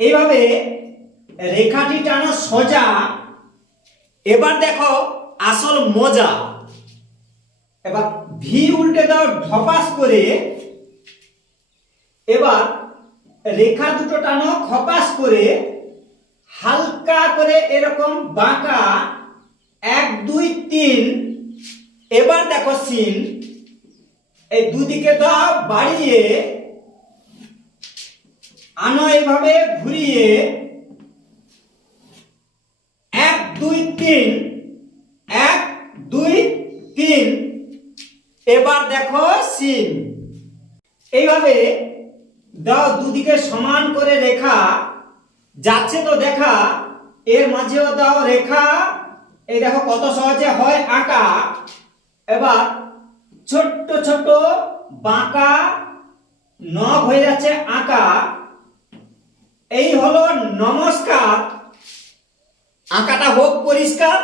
এইভাবে রেখাটি টানো সোজা। এবার দেখো আসল মজা। এবার ভি উল্টে দাও ঢপাস করে। এবার রেখা দুটো টানো খপাস করে, হালকা করে এরকম বাঁকা 1 2 3। এবার দেখো সিন, এই দুদিকে দাও বাড়িয়ে আনো, এইভাবে ঘুরিয়ে 1 2 3 1 2 3। এবার দেখো সিন। এইভাবে দাও দুদিকে সমান করে রেখা যাচ্ছে তো দেখা, এর মাঝেও দাও রেখা। এই দেখো কত সহজে হয় আঁকা। এবার ছোট্ট ছোট বাঁকা নখ হয়ে যাচ্ছে আঁকা। এই হলো নমস্কার। আঁকাটা হোক পরিষ্কার।